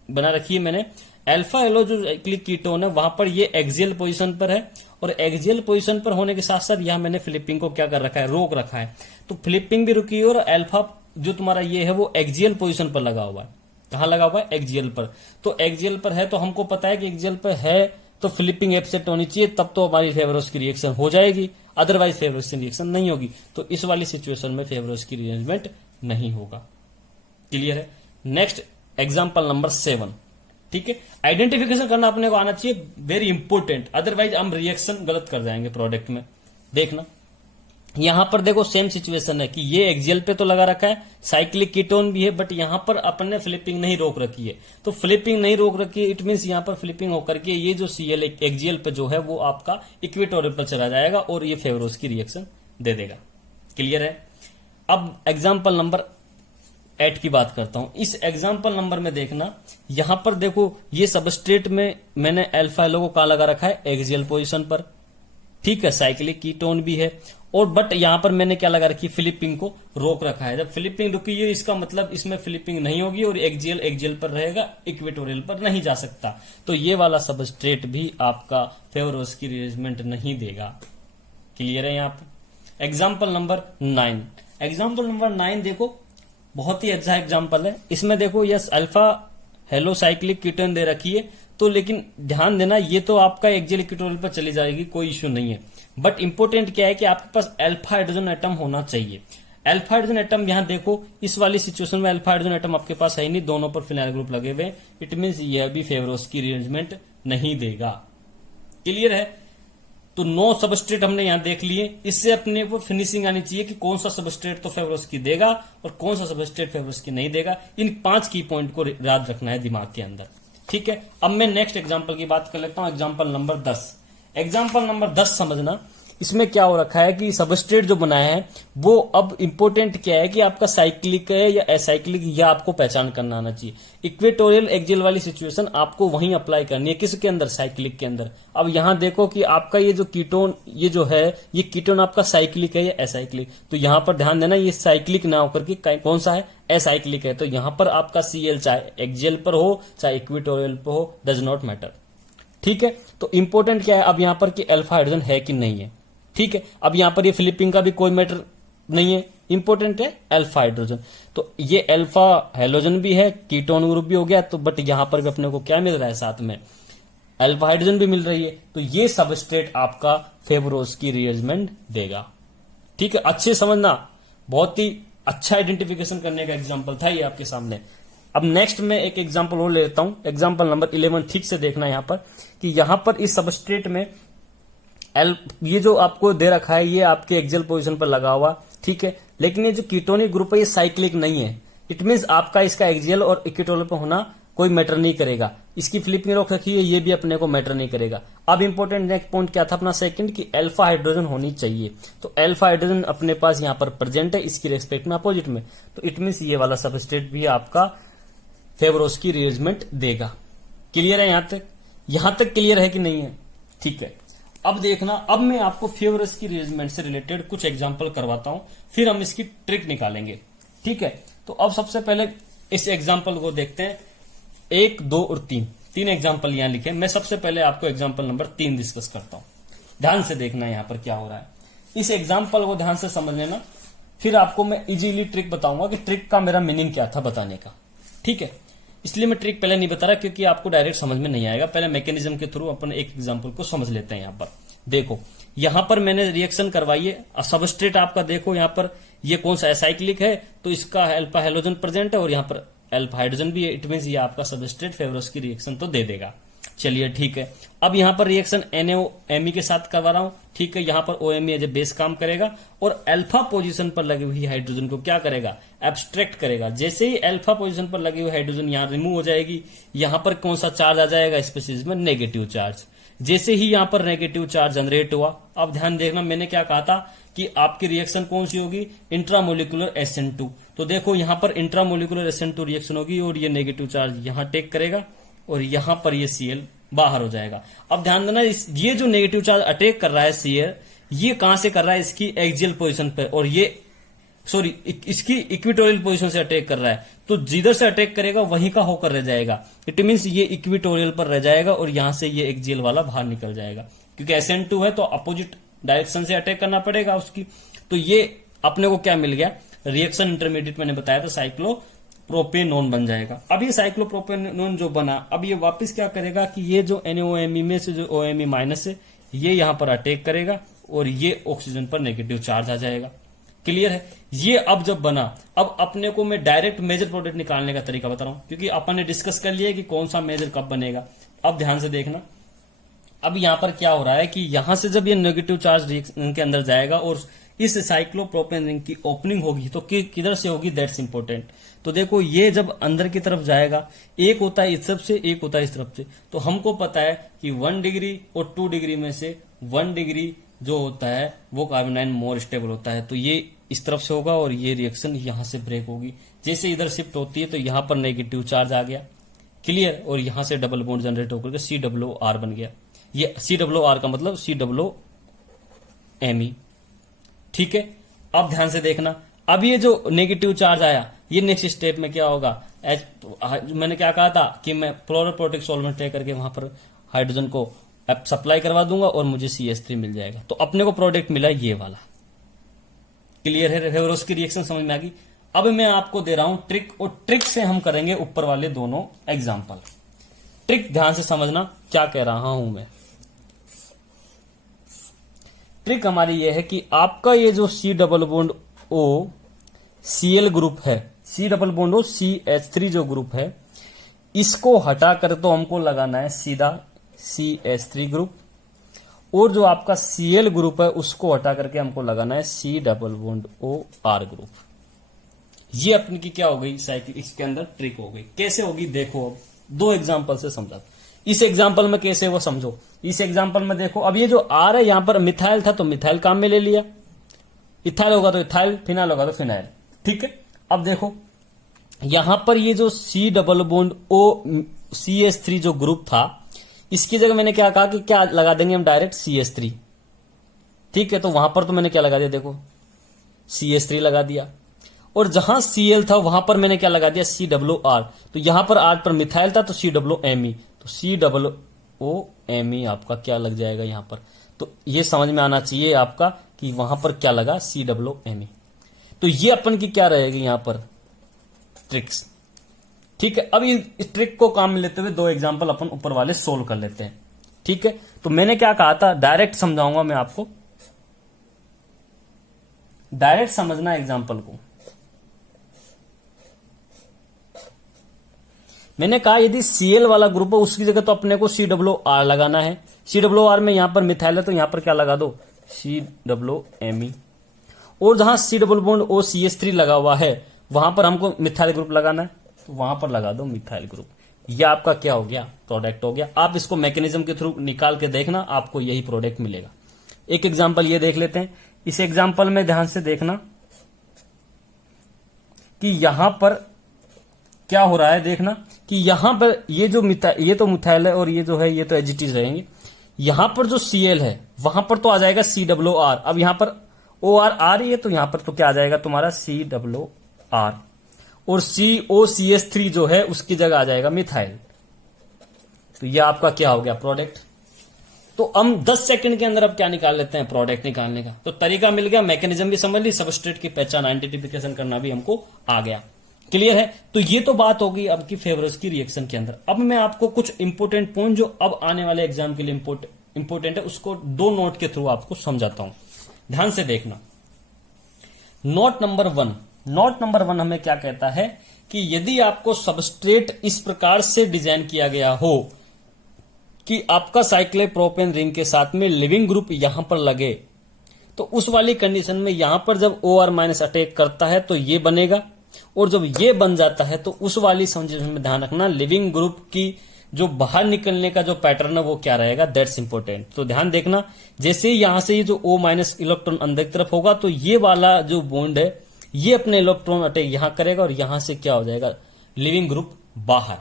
बना रखी है मैंने। अल्फा हेलो जो साइक्लिक कीटोन है वहां पर ये एक्सियल पोजीशन पर है, और एक्सियल पोजीशन पर होने के साथ साथ यहां मैंने फ्लिपिंग को क्या कर रखा है, रोक रखा है। तो फ्लिपिंग भी रुकी है, और अल्फा जो तुम्हारा ये है वो एक्सियल पोजीशन पर लगा हुआ है। कहां लगा हुआ है, एक्सियल पर। तो एक्सियल पर है तो हमको पता है कि एक्सियल पर है तो फ्लिपिंग एब्सेंट होनी चाहिए, तब तो हमारी फेवरोस की रिएक्शन हो जाएगी, अदरवाइज फेवरोस की रिएक्शन नहीं होगी। तो इस वाली सिचुएशन में फेवरोस की रीअरेंजमेंट नहीं होगा। क्लियर है। नेक्स्ट एग्जाम्पल नंबर 7, ठीक है। आइडेंटिफिकेशन करना अपने को आना चाहिए, वेरी इंपॉर्टेंट, अदरवाइज हम रिएक्शन गलत कर जाएंगे प्रोडक्ट में। देखना यहां पर देखो सेम सिचुएशन है कि ये एक्सियल पे तो लगा रखा है, साइक्लिक कीटोन भी है, बट यहां पर अपन ने फ्लिपिंग नहीं रोक रखी है। तो फ्लिपिंग नहीं रोक रखी है, इट मींस यहां पर फ्लिपिंग होकर के ये जो सीएल एक्सियल पे जो है वो आपका इक्वेटोरियल पर चला जाएगा, और ये फेवरोस की रिएक्शन दे देगा। क्लियर है। अब एग्जाम्पल नंबर 8 की बात करता हूं। इस एग्जाम्पल नंबर में देखना, यहां पर देखो ये सबस्ट्रेट में मैंने अल्फा हेलो को कहां लगा रखा है, एक्सियल पोजीशन पर, ठीक है, साइक्लिक कीटोन भी है, और बट यहां पर मैंने क्या लगा रखी, फ्लिपिंग को रोक रखा है। जब फ्लिपिंग रुकी है इसका मतलब इसमें फ्लिपिंग नहीं होगी, और एक्सियल पर रहेगा, इक्वेटोरियल पर नहीं जा सकता। तो ये वाला सबस्ट्रेट भी आपका फेवरोस की रीअरेंजमेंट नहीं देगा। क्लियर है। यहां पर एग्जाम्पल नंबर 9। एग्जाम्पल नंबर 9 देखो, बहुत ही अच्छा एग्जाम्पल है। इसमें देखो yes alpha halo cyclic ketone दे रखी है, तो लेकिन ध्यान देना ये तो आपका एक्सियल इक्वेटोरियल पर चली जाएगी, कोई इश्यू नहीं है। बट इंपॉर्टेंट क्या है कि आपके पास अल्फा हाइड्रोजन एटम होना चाहिए। अल्फा हाइड्रोजन एटम यहां देखो इस वाली सिचुएशन में अल्फा हाइड्रोजन एटम आपके पास है ही नहीं, दोनों पर फिनाइल ग्रुप लगे हुए। इट मींस यह भी फेवरोस की रीअरेंजमेंट नहीं देगा। क्लियर है। तो 9 सबस्ट्रेट हमने यहां देख लिए, इससे अपने को फिनिशिंग आनी चाहिए कि कौन सा सबस्ट्रेट तो फेवरोस की देगा और कौन सा सबस्ट्रेट फेवरोस की नहीं देगा। इन 5 की पॉइंट को याद रखना है दिमाग के अंदर, ठीक है। अब मैं नेक्स्ट एग्जांपल की बात कर लेता हूं, एग्जांपल नंबर 10। एग्जांपल नंबर 10 समझना, इसमें क्या हो रखा है कि सबस्ट्रेट जो बनाया है वो अब इंपॉर्टेंट क्या है कि आपका साइक्लिक है या एसाइक्लिक, या आपको पहचान करना आना चाहिए। इक्वेटोरियल एक्सियल वाली सिचुएशन आपको वहीं अप्लाई करनी है, किसके अंदर, साइक्लिक के अंदर। अब यहां देखो कि आपका ये जो कीटोन ये जो है ये कीटोन आपका साइक्लिक है या एसाइक्लिक, तो यहां पर ध्यान देना ये साइक्लिक ना होकर के कौन सा है, एसाइक्लिक है। तो यहां पर आपका सीएल चाहे एक्सियल पर हो चाहे इक्वेटोरियल पर हो, डज नॉट मैटर, ठीक है। तो इंपॉर्टेंट क्या है अब यहां पर कि अल्फा हाइड्रोजन है कि नहीं है, ठीक है। अब यहां पर ये फ्लिपिंग का भी कोई मैटर नहीं है, इंपॉर्टेंट है अल्फा हाइड्रोजन। तो ये अल्फा हेलोजन भी है, कीटोन ग्रुप भी हो गया, तो बट यहां पर भी अपने को क्या मिल रहा है, साथ में अल्फा हाइड्रोजन भी मिल रही है। तो ये सबस्ट्रेट आपका फेवरोस की रीअरेंजमेंट देगा, ठीक है। अच्छे समझना, बहुत ही अच्छा आइडेंटिफिकेशन करने का एग्जाम्पल था ये आपके सामने। अब नेक्स्ट में एक एग्जाम्पल और लेता हूं, एग्जाम्पल नंबर 11 ठीक से देखना यहां पर कि यहां पर इस सबस्ट्रेट में ये जो आपको दे रखा है ये आपके एक्सियल पोजीशन पर लगा हुआ, ठीक है, लेकिन ये जो कीटोनिक ग्रुप है ये साइक्लिक नहीं है। इट मीन्स आपका इसका एक्सियल और इक्विटोरियल पर होना कोई मैटर नहीं करेगा। इसकी फ्लिपिंग रोक रखी है, ये भी अपने को मैटर नहीं करेगा। अब इंपॉर्टेंट नेक्स्ट पॉइंट क्या था अपना सेकंड, कि अल्फा हाइड्रोजन होनी चाहिए। तो अल्फा हाइड्रोजन अपने पास यहाँ पर प्रेजेंट है, इसकी रेस्पेक्ट में अपोजिट में, तो इट मीन्स ये वाला सबस्ट्रेट भी आपका फेवरोस की रीअरेंजमेंट देगा। क्लियर है यहां तक क्लियर है कि नहीं है? ठीक है। अब देखना, अब मैं आपको फेवरोस की रीअरेंजमेंट से रिलेटेड कुछ एग्जांपल करवाता हूं, फिर हम इसकी ट्रिक निकालेंगे। ठीक है, तो अब सबसे पहले इस एग्जांपल को देखते हैं। 1, 2 और 3 एग्जांपल यहां लिखे। मैं सबसे पहले आपको एग्जांपल नंबर 3 डिस्कस करता हूं। ध्यान से देखना यहां पर क्या हो रहा है, इस एग्जांपल को ध्यान से समझ लेना, फिर आपको मैं इजीली ट्रिक बताऊंगा कि ट्रिक का मेरा मीनिंग क्या था बताने का। ठीक है, इसलिए मैं ट्रिक पहले नहीं बता रहा क्योंकि आपको डायरेक्ट समझ में नहीं आएगा। पहले मैकेनिज्म के थ्रू अपन एक एग्जांपल को समझ लेते हैं। यहां पर देखो, यहां पर मैंने रिएक्शन करवाई है। सबस्ट्रेट आपका देखो यहां पर ये कौन सा एसाइक्लिक है, तो इसका अल्फा हेलोजन प्रेजेंट है और यहां पर अल्फा हाइड्रोजन भी है। इट मीन ये आपका सबस्ट्रेट फेवरोस की रिएक्शन तो दे देगा। चलिए ठीक है, अब यहां पर रिएक्शन NaOMe के साथ करवा रहा हूं। ठीक है, यहां पर OMe एज ए बेस काम करेगा और अल्फा पोजीशन पर लगी हुई हाइड्रोजन को क्या करेगा, एब्स्ट्रैक्ट करेगा। जैसे ही अल्फा पोजीशन पर लगी हुई हाइड्रोजन यहां रिमूव हो जाएगी, यहां पर कौन सा चार्ज आ जाएगा, स्पीशीज में नेगेटिव चार्ज। जैसे ही यहां पर नेगेटिव चार्ज जनरेट हुआ, अब ध्यान देखना मैंने क्या कहा था कि आपकी रिएक्शन कौन सी होगी, इंट्रामोलिकुलर SN2। तो देखो यहां पर इंट्रामोलिकुलर SN2 रिएक्शन होगी और ये नेगेटिव चार्ज यहां टेक करेगा और यहां पर ये Cl बाहर हो जाएगा। अब ध्यान देना, ये जो नेगेटिव चार्ज अटैक कर रहा है Cl, ये कहां से कर रहा है, इसकी एक्सियल पोजीशन पर, और ये सॉरी इसकी इक्विटोरियल पोजीशन से अटैक कर रहा है। तो जिधर से अटैक करेगा वहीं का होकर रह जाएगा। इट मीन्स ये इक्विटोरियल पर रह जाएगा और यहां से ये एक्सियल वाला बाहर निकल जाएगा, क्योंकि SN2 है तो अपोजिट डायरेक्शन से अटैक करना पड़ेगा उसकी। तो ये अपने को क्या मिल गया, रिएक्शन इंटरमीडिएट मैंने बताया था साइक्लोप्रोपेनोन बन जाएगा। अब ये साइक्लोप्रोपेनोन जो बना, अब ये वापस क्या करेगा कि ये जो NaOMe में से जो OMe माइनस है ये यहां पर अटैक करेगा और ये ऑक्सीजन पर नेगेटिव चार्ज आ जाएगा। क्लियर है? ये अब जब बना, अब अपने को मैं डायरेक्ट मेजर प्रोडक्ट निकालने का तरीका बता रहा हूं, क्योंकि अपन ने डिस्कस कर लिया कि कौन सा मेजर कब बनेगा। अब ध्यान से देखना, अब यहां पर क्या हो रहा है कि यहां से जब ये नेगेटिव चार्ज रिएक्शन के अंदर जाएगा और इस साइक्लोप्रोपेन रिंग की ओपनिंग होगी तो किधर से होगी, दैट्स इंपॉर्टेंट। तो देखो ये जब अंदर की तरफ जाएगा, एक होता है इस तरफ से, एक होता है इस तरफ से। तो हमको पता है कि 1 डिग्री और 2 डिग्री में से 1 डिग्री जो होता है वो कार्बन आयन मोर स्टेबल होता है। तो ये इस तरफ से होगा और ये रिएक्शन यहां से ब्रेक होगी। जैसे इधर शिफ्ट होती है तो यहां पर नेगेटिव चार्ज आ गया। क्लियर? और यहां से डबल बॉन्ड जनरेट होकर के COOR बन गया। ये COOR का मतलब COOMe। ठीक है, अब ध्यान से देखना, अब ये जो नेगेटिव चार्ज आया, ये नेक्स्ट स्टेप में क्या होगा, मैंने क्या कहा था कि मैं फ्लोरोप्रोटिक सॉल्वेंट लेकर के वहां पर हाइड्रोजन को सप्लाई करवा दूंगा और मुझे CH3 मिल जाएगा। तो अपने को प्रोडक्ट मिला ये वाला। क्लियर है? फेवरोस की रिएक्शन समझ में आ गई। अब मैं आपको दे रहा हूं ट्रिक, और ट्रिक से हम करेंगे ऊपर वाले दोनों एग्जाम्पल। ट्रिक ध्यान से समझना क्या कह रहा हूं मैं। ट्रिक हमारी यह है कि आपका ये जो C+O Cl ग्रुप है, C+O CH3 जो ग्रुप है, इसको हटा कर तो हमको लगाना है सीधा CH3 ग्रुप, और जो आपका Cl ग्रुप है उसको हटा करके हमको लगाना है C+OR ग्रुप। ये अपनी की क्या हो गई, साइकिल इसके अंदर ट्रिक हो गई। कैसे होगी देखो, अब 2 एग्जांपल से समझा। इस एग्जांपल में कैसे वो समझो। इस एग्जांपल में देखो, अब ये जो R है यहां पर मिथाइल था तो मिथाइल काम में ले लिया, इथाइल होगा तो इथाइल, फिनाइल होगा तो फिनाइल। ठीक है, अब देखो यहां पर ये जो C+O CH3 जो ग्रुप था, इसकी जगह मैंने क्या कहा कि क्या लगा देंगे हम डायरेक्ट CH3। ठीक है, तो वहां पर तो मैंने क्या लगा दिया, देखो CH3 लगा दिया, और जहां Cl था वहां पर मैंने क्या लगा दिया COOR। तो यहां पर R पर मिथाइल था तो COMe, तो COOMe आपका क्या लग जाएगा यहां पर। तो ये समझ में आना चाहिए आपका कि वहां पर क्या लगा COMe। तो ये अपन की क्या रहेगी यहां पर ट्रिक्स। ठीक है, अब इस ट्रिक को काम में लेते हुए 2 एग्जांपल अपन ऊपर वाले सोल्व कर लेते हैं। ठीक है, तो मैंने क्या कहा था, डायरेक्ट समझाऊंगा मैं आपको, डायरेक्ट समझना एग्जांपल को। मैंने कहा यदि Cl वाला ग्रुप है उसकी जगह तो अपने को COR लगाना है। COR में यहां पर मिथाइल है तो यहां पर क्या लगा दो, CMe। और जहां C डबल बॉन्ड OCH3 लगा हुआ है वहां पर हमको मिथाइल ग्रुप लगाना है, तो वहां पर लगा दो मिथाइल ग्रुप। यह आपका क्या हो गया, प्रोडक्ट हो गया। आप इसको मैकेनिज्म के थ्रू निकाल के देखना, आपको यही प्रोडक्ट मिलेगा। एक एग्जांपल ये देख लेते हैं। इस एग्जांपल में ध्यान से देखना कि यहां पर क्या हो रहा है। देखना कि यहां पर ये जो ये तो मिथाइल है और ये जो है ये तो एजिटीज रहेंगे। यहां पर जो Cl है वहां पर तो आ जाएगा COR। अब यहां पर OR आ रही है तो यहां पर तो क्या आ जाएगा तुम्हारा COR, और COCH3 जो है उसकी जगह आ जाएगा मिथाइल। तो ये आपका क्या हो गया, प्रोडक्ट। तो हम 10 सेकंड के अंदर अब क्या निकाल लेते हैं, प्रोडक्ट निकालने का। तो तरीका मिल गया, मैकेनिज्म भी समझ ली, सबस्ट्रेट की पहचान आइडेंटिफिकेशन करना भी हमको आ गया। क्लियर है। तो ये तो बात होगी अब की फेवरस की रिएक्शन के अंदर। अब मैं आपको कुछ इंपोर्टेंट पॉइंट जो अब आने वाले एग्जाम के लिए इंपोर्टेंट है उसको 2 नोट के थ्रू आपको समझाता हूं, ध्यान से देखना। नोट नंबर 1, नोट नंबर 1 हमें क्या कहता है कि यदि आपको सबस्ट्रेट इस प्रकार से डिजाइन किया गया हो कि आपका साइक्लोप्रोपेन रिंग के साथ में लिविंग ग्रुप यहां पर लगे, तो उस वाली कंडीशन में यहां पर जब OR- अटैक करता है तो ये बनेगा, और जब ये बन जाता है तो उस वाली सिचुएशन में ध्यान रखना लिविंग ग्रुप की जो बाहर निकलने का जो पैटर्न है वो क्या रहेगा, दैट्स इंपॉर्टेंट। तो ध्यान देखना, जैसे ही यहां से ये जो O- इलेक्ट्रॉन अंदर की तरफ होगा तो ये वाला जो बॉन्ड है ये अपने इलेक्ट्रॉन अटैक यहां करेगा और यहां से क्या हो जाएगा, लिविंग ग्रुप बाहर।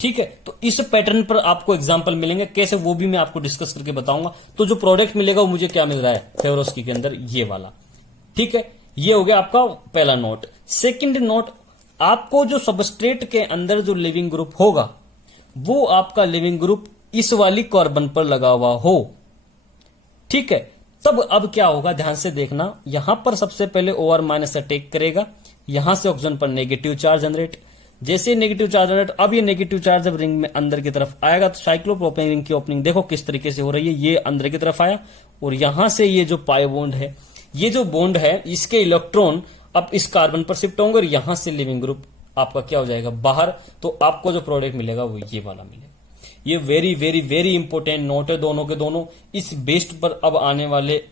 ठीक है। तो इस पैटर्न पर आपको एग्जांपल मिलेंगे, कैसे वो भी मैं आपको डिस्कस करके बताऊंगा। तो जो प्रोडक्ट मिलेगा वो मुझे क्या मिल रहा है, फेवरोस्की के अंदर ये वाला। ठीक है, ये हो गया आपका पहला नोट। सेकंड नोट, आपको जो सबस्ट्रेट के अंदर जो लिविंग ग्रुप होगा वो आपका लिविंग ग्रुप इस वाली कार्बन पर लगा हुआ हो। ठीक है, तब अब क्या होगा, ध्यान से देखना। यहां पर सबसे पहले OR- अटैक करेगा, यहां से ऑक्सीजन पर नेगेटिव चार्ज जनरेट। जैसे नेगेटिव चार्ज जनरेट, अब ये नेगेटिव चार्ज जब रिंग में अंदर की तरफ आएगा तो साइक्लोप्रोपेन रिंग की ओपनिंग देखो किस तरीके से हो रही है। ये अंदर की तरफ आया और यहां से ये जो पाई बॉन्ड है, ये जो बॉन्ड है इसके इलेक्ट्रॉन अब इस कार्बन पर शिफ्ट होंगे और यहां से लिविंग ग्रुप आपका क्या हो जाएगा, बाहर। तो आपको जो प्रोडक्ट मिलेगा वो ये वाला मिलेगा। ये very very very important note है दोनों के दोनों। इस बेस्ड पर अब आने वाले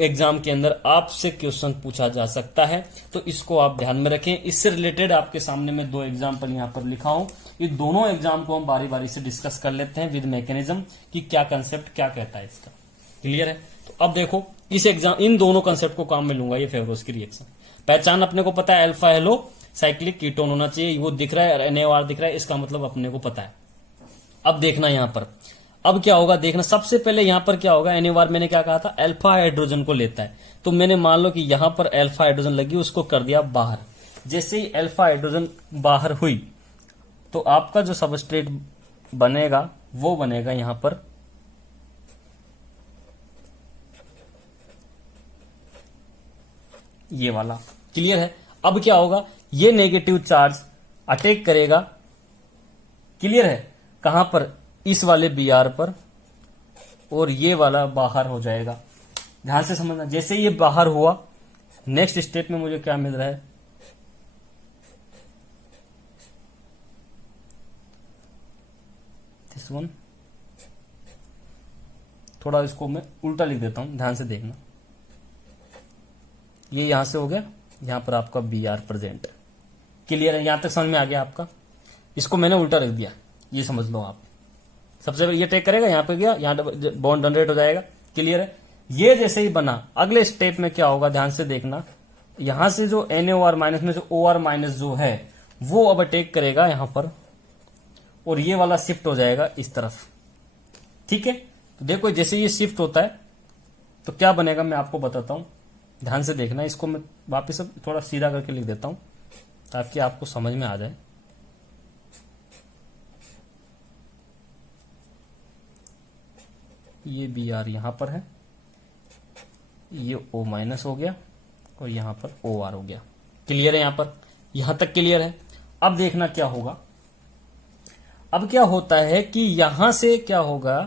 एग्जाम के अंदर आपसे क्वेश्चन पूछा जा सकता है, तो इसको आप ध्यान में रखें। इससे रिलेटेड आपके सामने मैं 2 एग्जाम्पल यहां पर लिखा हूं। ये दोनों एग्जाम को हम बारी बारी से डिस्कस कर लेते हैं विद मैकेनिज्म कि क्या कंसेप्ट क्या कहता है इसका। क्लियर है। तो अब देखो इस एग्जाम इन दोनों कंसेप्ट को काम में लूंगा। ये फेवरोस की रिएक्शन पहचान अपने को पता है, अल्फा हेलो साइक्लिक कीटोन होना चाहिए, वो दिख रहा है, NaOR दिख रहा है, इसका मतलब अपने को पता है। अब देखना यहां पर अब क्या होगा, देखना सबसे पहले यहां पर क्या होगा, NaOR मैंने क्या कहा था, अल्फा हाइड्रोजन को लेता है। तो मैंने मान लो कि यहां पर अल्फा हाइड्रोजन लगी, उसको कर दिया बाहर। जैसे ही अल्फा हाइड्रोजन बाहर हुई तो आपका जो सबस्ट्रेट बनेगा वो बनेगा यहां पर ये वाला। क्लियर है। अब क्या होगा, ये नेगेटिव चार्ज अटैक करेगा। क्लियर है, कहां पर, इस वाले Br पर, और ये वाला बाहर हो जाएगा। ध्यान से समझना, जैसे ये बाहर हुआ नेक्स्ट स्टेप में मुझे क्या मिल रहा है, दिस वन। थोड़ा इसको मैं उल्टा लिख देता हूं, ध्यान से देखना। ये यहां से हो गया, यहां पर आपका Br प्रेजेंट। क्लियर है, यहां तक समझ में आ गया आपका। इसको मैंने उल्टा रख दिया, ये समझ लो आप। सबसे पहले ये टेक करेगा, यहां पे गया, यहां बॉन्ड जनरेट हो जाएगा। क्लियर है। ये जैसे ही बना, अगले स्टेप में क्या होगा, ध्यान से देखना। यहां से जो NaOR- में जो OR- जो है वो अब अटैक करेगा यहां पर, और ये वाला शिफ्ट हो जाएगा इस तरफ। ठीक है। तो देखो जैसे ये शिफ्ट होता है तो क्या बनेगा, मैं आपको बताता हूं, ध्यान से देखना। इसको मैं वापिस थोड़ा सीधा करके लिख देता हूं ताकि आपको समझ में आ जाए। ये Br यहां पर है, ये O- हो गया और यहां पर OR हो गया। क्लियर है, यहां पर यहां तक क्लियर है। अब देखना क्या होगा, अब क्या होता है कि यहां से क्या होगा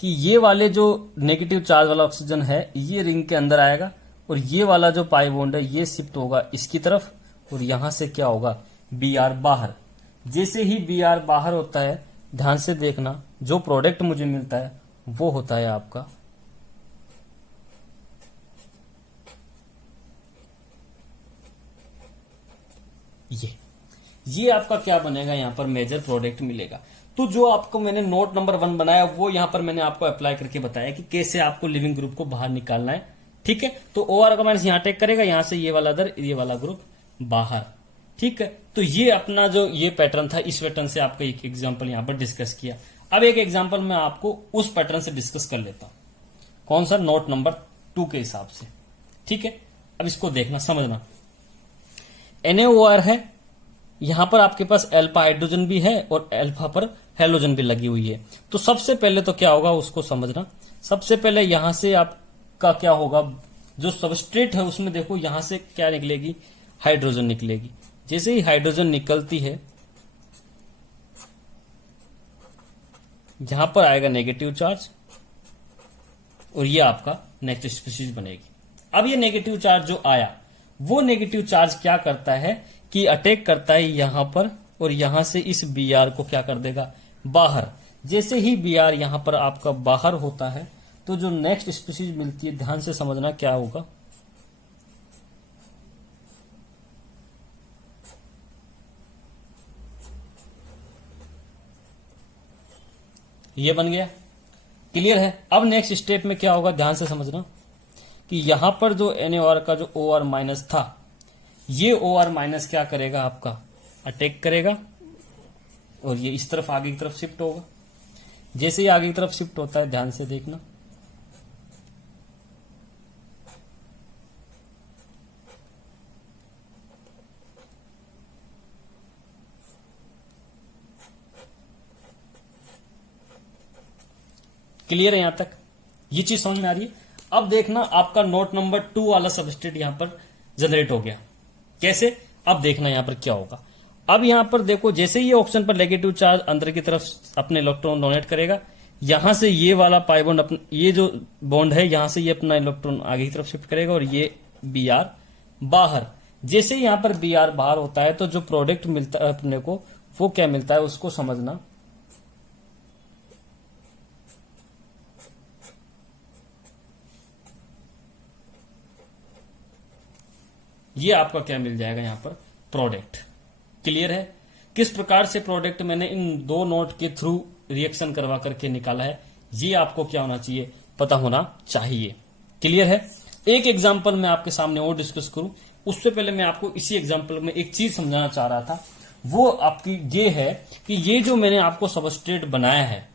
कि ये वाले जो नेगेटिव चार्ज वाला ऑक्सीजन है ये रिंग के अंदर आएगा, और ये वाला जो पाई बॉन्ड है ये शिफ्ट होगा इसकी तरफ, और यहां से क्या होगा, Br बाहर। जैसे ही बी आर बाहर होता है, ध्यान से देखना, जो प्रोडक्ट मुझे मिलता है वो होता है आपका ये आपका क्या बनेगा, यहां पर मेजर प्रोडक्ट मिलेगा। तो जो आपको मैंने नोट नंबर 1 बनाया वो यहां पर मैंने आपको अप्लाई करके बताया कि कैसे आपको लिविंग ग्रुप को बाहर निकालना है। ठीक है, तो ओ आर का माइनस यहां टेक करेगा, यहां से ये वाला अदर, ये वाला ग्रुप बाहर। ठीक है, तो ये अपना जो ये पैटर्न था, इस पैटर्न से आपका एक एग्जाम्पल यहां पर डिस्कस किया। अब एक एग्जाम्पल मैं आपको उस पैटर्न से डिस्कस कर लेता हूं, कौन सा, नोट नंबर 2 के हिसाब से। ठीक है, अब इसको देखना, समझना। NaOR है, यहां पर आपके पास अल्फा हाइड्रोजन भी है और अल्फा पर हेलोजन भी लगी हुई है। तो सबसे पहले तो क्या होगा उसको समझना। सबसे पहले यहां से आपका क्या होगा, जो सबस्ट्रेट है उसमें देखो यहां से क्या निकलेगी, हाइड्रोजन निकलेगी। जैसे ही हाइड्रोजन निकलती है, यहां पर आएगा नेगेटिव चार्ज और ये आपका नेक्स्ट स्पीशीज बनेगी। अब ये नेगेटिव चार्ज जो आया, वो नेगेटिव चार्ज क्या करता है कि अटैक करता है यहां पर, और यहां से इस Br को क्या कर देगा, बाहर। जैसे ही Br यहां पर आपका बाहर होता है, तो जो नेक्स्ट स्पीशीज मिलती है, ध्यान से समझना क्या होगा। ये बन गया, क्लियर है। अब नेक्स्ट स्टेप में क्या होगा, ध्यान से समझना कि यहां पर जो NaOR का जो OR माइनस था, ये OR माइनस क्या करेगा, आपका अटैक करेगा और ये इस तरफ आगे की तरफ शिफ्ट होगा। जैसे ही आगे की तरफ शिफ्ट होता है, ध्यान से देखना, क्लियर है यहां तक, ये चीज समझ में आ रही है। अब देखना आपका नोट नंबर 2 वाला सबस्ट्रेट यहां पर जनरेट हो गया। कैसे, अब देखना यहां पर क्या होगा। अब यहां पर देखो, जैसे ही ये ऑक्सीजन पर नेगेटिव चार्ज अंदर की तरफ अपने इलेक्ट्रॉन डोनेट करेगा, यहां से ये वाला पाई बॉन्ड, ये जो बॉन्ड है, यहां से ये अपना इलेक्ट्रॉन आगे की तरफ शिफ्ट करेगा और ये Br बाहर। जैसे ही यहां पर Br बाहर होता है, तो जो प्रोडक्ट मिलता है अपने को, वो क्या मिलता है उसको समझना। ये आपका क्या मिल जाएगा यहां पर, प्रोडक्ट। क्लियर है, किस प्रकार से प्रोडक्ट मैंने इन दो नोट के थ्रू रिएक्शन करवा करके निकाला है, ये आपको क्या होना चाहिए, पता होना चाहिए। क्लियर है। एक एग्जांपल मैं आपके सामने और डिस्कस करूं, उससे पहले मैं आपको इसी एग्जांपल में एक चीज समझाना चाह रहा था। वो आपकी ये है कि ये जो मैंने आपको सबस्ट्रेट बनाया है,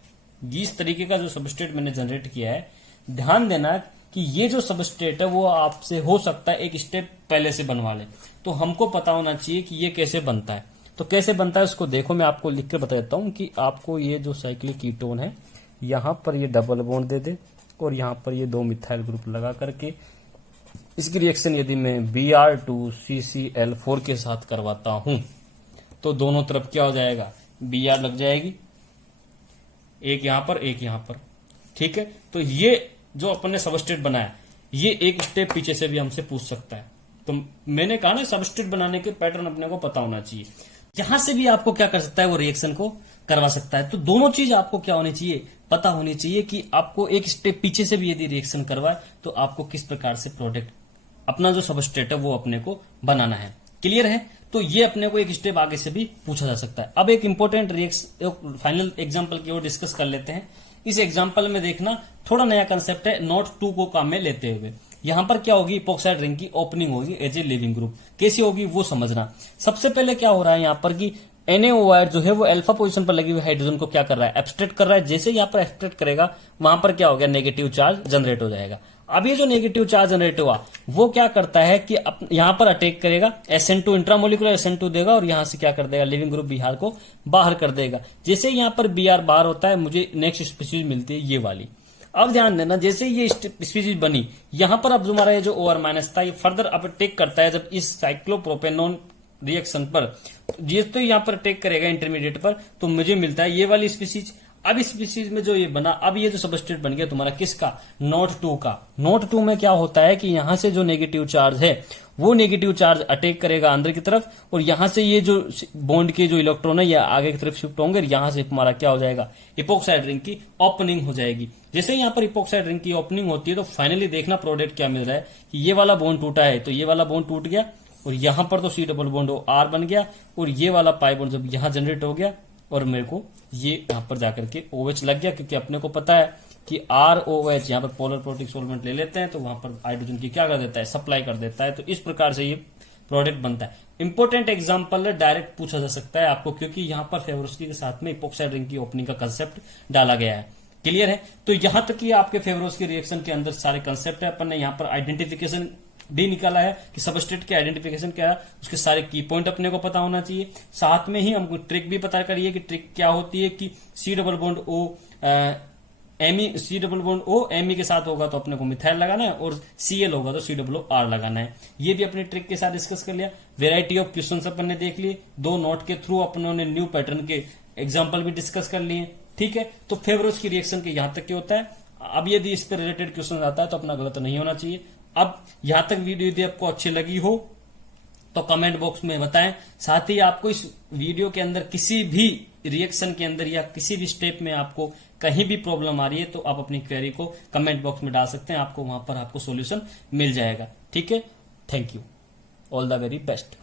इस तरीके का जो सबस्ट्रेट मैंने जनरेट किया है, ध्यान देना कि ये जो सबस्ट्रेट है वो आपसे हो सकता है एक स्टेप पहले से बनवा ले। तो हमको पता होना चाहिए कि ये कैसे बनता है। तो कैसे बनता है उसको देखो, मैं आपको लिख कर बता देता हूं कि आपको ये जो साइक्लिक कीटोन है, यहां पर ये डबल बॉन्ड दे दे और यहां पर ये 2 मिथाइल ग्रुप लगा करके इसकी रिएक्शन यदि मैं Br2CCl4 के साथ करवाता हूं, तो दोनों तरफ क्या हो जाएगा, Br लग जाएगी, एक यहां पर एक यहां पर। ठीक है, तो ये जो अपन ने सबस्ट्रेट बनाया, ये एक स्टेप पीछे से भी हमसे पूछ सकता है। तो मैंने कहा ना, सबस्ट्रेट बनाने के पैटर्न अपने को पता होना चाहिए। यहां से भी आपको क्या कर सकता है, वो रिएक्शन को करवा सकता है। तो दोनों चीज आपको क्या होनी चाहिए, पता होनी चाहिए कि आपको एक स्टेप पीछे से भी यदि रिएक्शन करवाए, तो आपको किस प्रकार से प्रोडक्ट, अपना जो सबस्ट्रेट है वो अपने को बनाना है। क्लियर है। तो ये अपने को एक स्टेप आगे से भी पूछा जा सकता है। अब एक इंपॉर्टेंट रिएक्शन, फाइनल एग्जांपल की ओर डिस्कस कर लेते हैं। इस एग्जांपल में देखना, थोड़ा नया कंसेप्ट है, नोट 2 को काम में लेते हुए। यहां पर क्या होगी, इपॉक्साइड रिंग की ओपनिंग होगी एज ए लिविंग ग्रुप। कैसी होगी वो समझना। सबसे पहले क्या हो रहा है यहां पर कि NaOH जो है वो अल्फा पोजीशन पर लगी हुई हाइड्रोजन को क्या कर रहा है, एब्स्ट्रैक्ट कर रहा है। जैसे यहां पर एब्स्ट्रैक्ट करेगा, वहां पर क्या हो गया, नेगेटिव चार्ज जनरेट हो जाएगा। अब ये जो नेगेटिव चार्ज जनरेट हुआ, वो क्या करता है कि यहां पर अटैक करेगा, SN2 इंट्रामोलिकुलर SN2 देगा और यहां से क्या कर देगा, लिविंग ग्रुप Br को बाहर कर देगा। जैसे यहां पर Br बाहर होता है, मुझे नेक्स्ट स्पीशीज मिलती है ये वाली। अब ध्यान देना, जैसे ये स्पीशीज बनी, यहां पर अब हमारा ये जो OR माइनस था, ये फर्दर अब अटैक करता है जब इस साइक्लोप्रोपेनोन रिएक्शन पर, ये तो यहां पर अटैक करेगा इंटरमीडिएट पर, तो मुझे मिलता है ये वाली स्पीशीज। अब इस स्पीसीज में जो ये बना, अब ये जो सबस्ट्रेट बन गया तुम्हारा किसका, नोड 2 का। नोड 2 में क्या होता है कि यहां से जो नेगेटिव चार्ज है वो नेगेटिव चार्ज अटैक करेगा अंदर की तरफ, और यहां से ये जो बॉन्ड के जो इलेक्ट्रॉन है ये आगे की तरफ शिफ्ट होंगे, यहां से हमारा क्या हो जाएगा, इपोक्साइड रिंग की ओपनिंग हो जाएगी। जैसे यहाँ पर इपोक्साइड रिंग की ओपनिंग होती है तो फाइनली देखना प्रोडक्ट क्या मिल रहा है कि ये वाला बॉन्ड टूटा है तो ये वाला बॉन्ड टूट गया, और यहां पर तो C डबल बॉन्ड आर बन गया, और ये वाला पाई बॉन्ड जब यहां जनरेट हो गया और मेरे को ये यहां पर जाकर के OH लग गया, क्योंकि अपने को पता है कि ROH यहां पर पोलर प्रोटिक सोलवेंट ले लेते हैं तो वहां पर हाइड्रोजन की क्या कर देता है, सप्लाई कर देता है। तो इस प्रकार से ये प्रोडक्ट बनता है। इंपॉर्टेंट एग्जांपल है, डायरेक्ट पूछा जा सकता है आपको, क्योंकि यहां पर फेवरोस्की के साथ में इपोक्साइड रिंग की ओपनिंग का कंसेप्ट डाला गया है। क्लियर है? तो यहां तक कि आपके फेवरोस्की रिएक्शन के अंदर सारे कंसेप्ट है। अपन ने यहां पर आइडेंटिफिकेशन भी निकाला है कि सबस्ट्रेट के आइडेंटिफिकेशन क्या है, उसके सारे की पॉइंट अपने को पता होना चाहिए। साथ में ही हमको ट्रिक भी पता करिए कि ट्रिक क्या होती है कि C double bond O C double bond O Me के साथ होगा तो अपने को मिथाइल लगाना है, और Cl होगा तो COR लगाना है। ये भी अपने ट्रिक के साथ डिस्कस कर लिया। वेराइटी ऑफ क्वेश्चन अपन ने देख लिए, 2 नोट के थ्रू अपनों ने न्यू पैटर्न के एग्जाम्पल भी डिस्कस कर लिए। ठीक है, तो फेवरोस की रिएक्शन के यहां तक क्या होता है। अब यदि इस पर रिलेटेड क्वेश्चन आता है तो अपना गलत नहीं होना चाहिए। अब यहां तक वीडियो यदि आपको अच्छी लगी हो तो कमेंट बॉक्स में बताएं। साथ ही आपको इस वीडियो के अंदर किसी भी रिएक्शन के अंदर या किसी भी स्टेप में आपको कहीं भी प्रॉब्लम आ रही है तो आप अपनी क्वेरी को कमेंट बॉक्स में डाल सकते हैं, आपको वहां पर आपको सॉल्यूशन मिल जाएगा। ठीक है, thank you, all the very best.